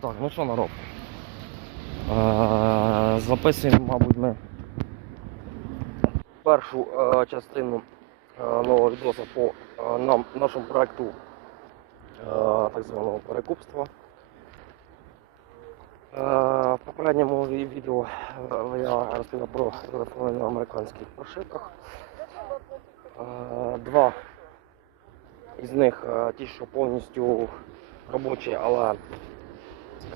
Так, ну що народ? Е, записуємо, мабуть, ми першу е, частину е, нового відео по е, нам, нашому проекту е, так званого перекупства. В попередньому відео я розповідав про телефони на американських прошивках. Два із них ті, що повністю робочі, але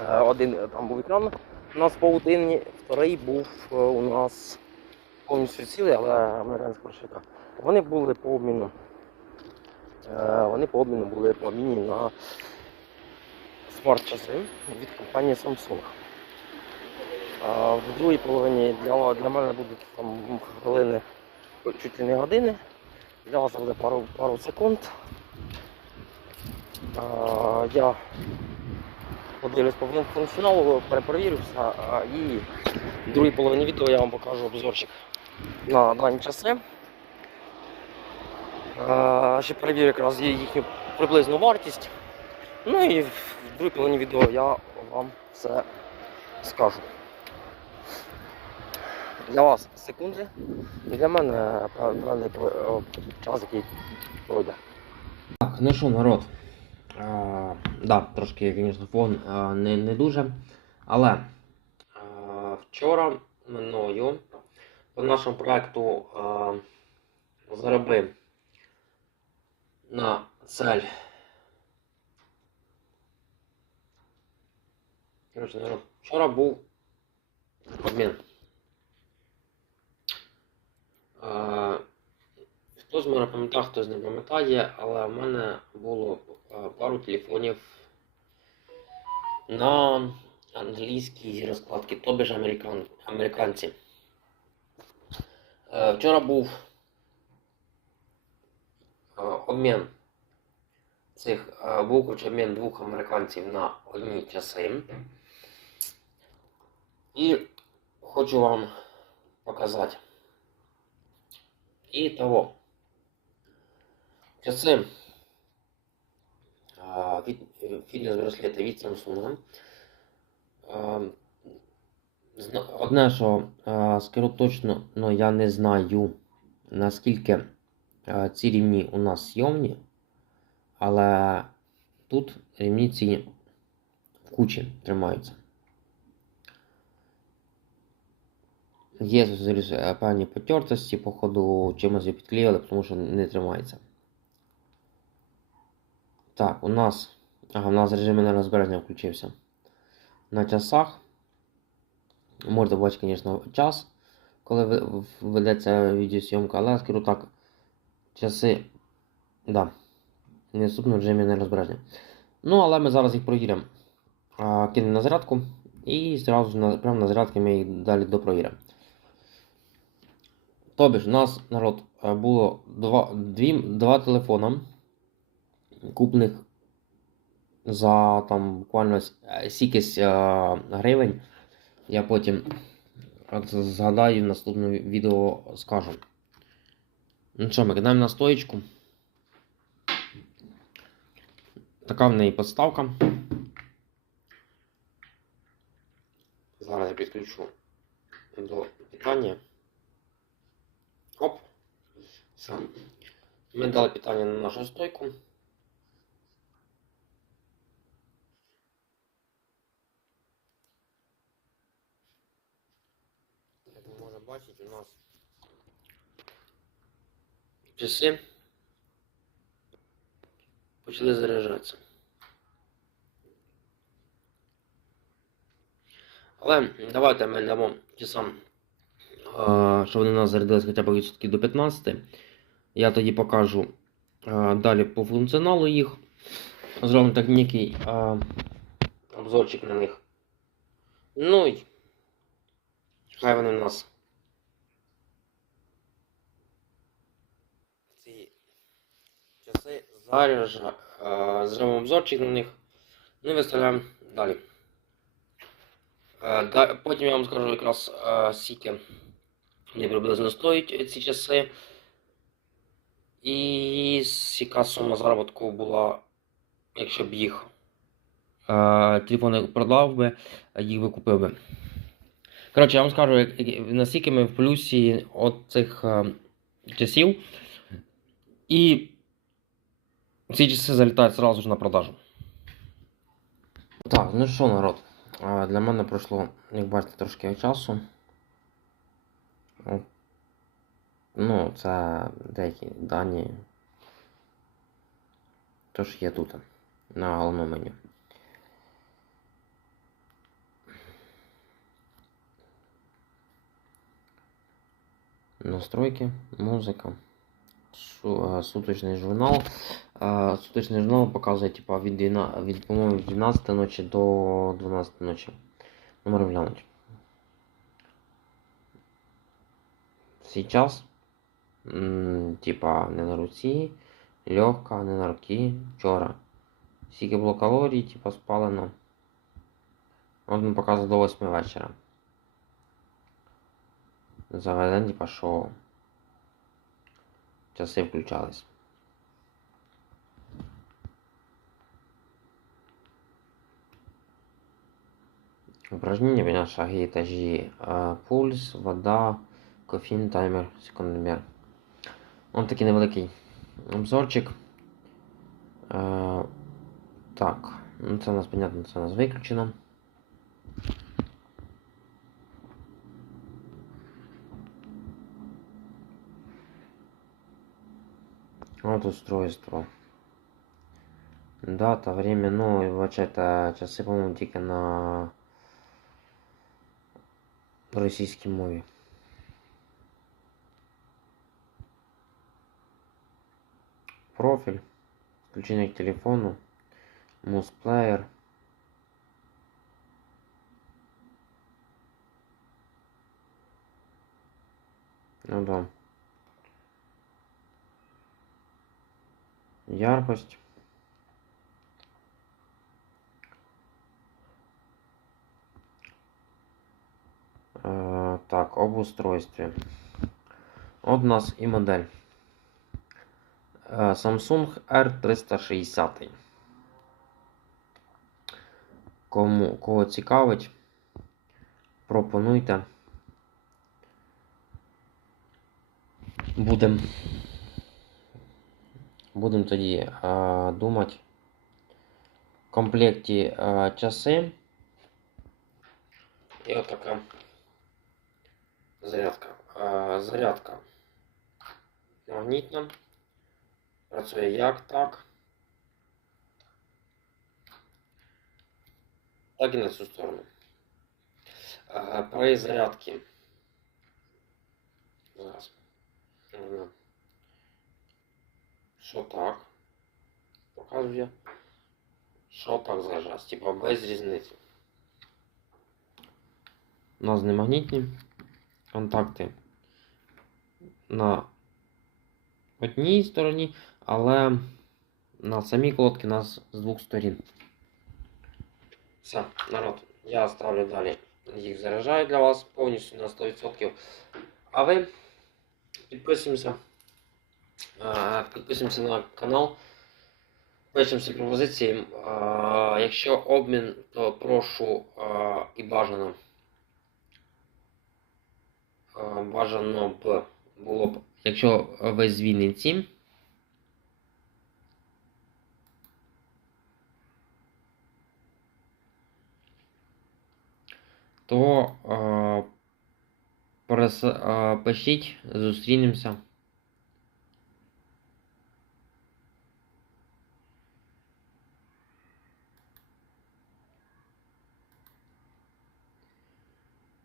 Один е, там був екран у нас паутинні, вторий був е, у нас повністю цілий, але американська прошивка. Вони були по обміну. е, Вони по обміну були поміні на смарт-часи від компанії Samsung. В другій половині для, для мене будуть там хвилини, чуть ли не години. Для вас буде пару, пару секунд. Я подивлюсь по функціоналу, перепровірю все. а, І в другій половині відео я вам покажу обзорчик на дані часи. Е, Ще перевірю якраз їхню приблизну вартість. Ну і в другій половині відео я вам все скажу. Для вас секунди, для мене певний час, який пройде. Так, ну що, народ. А, да, трошки, звісно, фон а, не, не дуже. Але а, вчора мною по нашому проекту а, заробив на цель. Народ, вчора був обмін. Хтось мене пам'ятає, хтось не пам'ятає, але в мене було пару телефонів на англійській розкладці, тобі ж американ, американці. Е, Вчора був е, обмін цих е, був хоч обмін двох американців на одні часи. І хочу вам показати. І того. Часи від фітнес-браслети від Samsung. Одне, що скажу точно, но я не знаю, наскільки ці рівні у нас зйомні, але тут рівні ці в кучі тримаються. Є певні потертості, походу чимось підклеїли, тому що не тримається. Так, у нас. Ага, у нас режим енергозбереження включився. На часах. Можете бачити, звісно, час, коли ведеться відеосйомка, але я скажу так. Часи. Да. Недоступно в режимі енергозбереження. Ну, але ми зараз їх провіримо. Кинемо на зарядку. І зразу на, прямо на зарядці ми їх далі допровіримо. Тобі ж, у нас народ е, було два, дві, два телефона, куплених за там буквально е, сікись е, гривень. Я потім от згадаю в наступному відео скажу. Ну що, ми кидаємо на стоїчку. Така в неї подставка. Зараз я підключу до питання. Оп. Все. Ми дали питання на нашу стойку. Бачити, у нас часи почали заряджатися. Але давайте ми дамо часам що вони у нас зарядились хоча б відсотків до 15. Я тоді покажу далі по функціоналу їх. Зробимо так некий а, обзорчик на них. Ну і хай вони у нас ці часи заряджа. Зробимо обзорчик на них. Ну і виставляємо далі. Е, Потім я вам скажу якраз е, скільки вони приблизно стоять ці часи. І яка сума заробітку була, якщо б їх е, телефони продав би, їх би купив би. Коротше, я вам скажу, наскільки ми в плюсі от цих е, часів. І ці часи залітають одразу ж на продажу. Так, ну що, народ? Для мене пройшло, як бачите, трошки часу. Ну, це деякі дані. Тож є тут на головному меню. Настройки, музика, суточний журнал. Е, Суточний журнал показує типа від, 12, від по-моєму, від 12 ночі до 12 ночі. Номер глянуть. Сейчас, м, типа, не на руці, легка, не на руки, вчора. Скільки було калорій, типа, спалено. От він показує до 8 вечора. Заведен, типа, що часи включались. Упражнения, меня шаги, этажи, пульс, вода, кофеин, таймер, секундомер. Он такий невеликий обзорчик. Так, ну це у нас, понятно, це у нас виключено. Вот устройство. Дата, время, ну, і вибачайте, часи, по-моєму, тільки на російській мові. Профіль, включення к телефону, музплеєр. Ну да. Яркость. Е, так, об устройстві. От у нас і модель. Е, Samsung R360. Кому кого цікавить, пропонуйте. Будемо будем тоді е, думати. В комплекті е, часи. І отака зарядка. Е, зарядка магнітна. Працює як так. Так і на цю сторону. Е, При зарядці. Зараз. Що так? Показує. Що так зараз? Типа без різниці. У нас не магнітні контакти на одній стороні, але на самій колодці у нас з двох сторін. Все, народ, я ставлю далі. Їх заряджаю для вас повністю на 100%. А ви підписуємося. Підписуємося на канал. Всі пропозиції. Якщо обмін, то прошу і бажано. Бажано б було б, якщо ви з Вінниці. То е, пишіть, зустрінемося.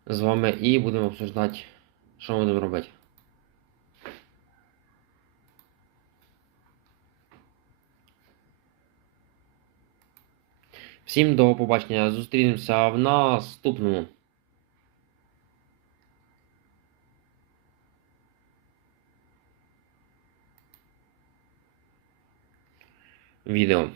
З вами і будемо обсуждати, що ми будемо робити. Всім до побачення. Зустрінемося в наступному. Відео.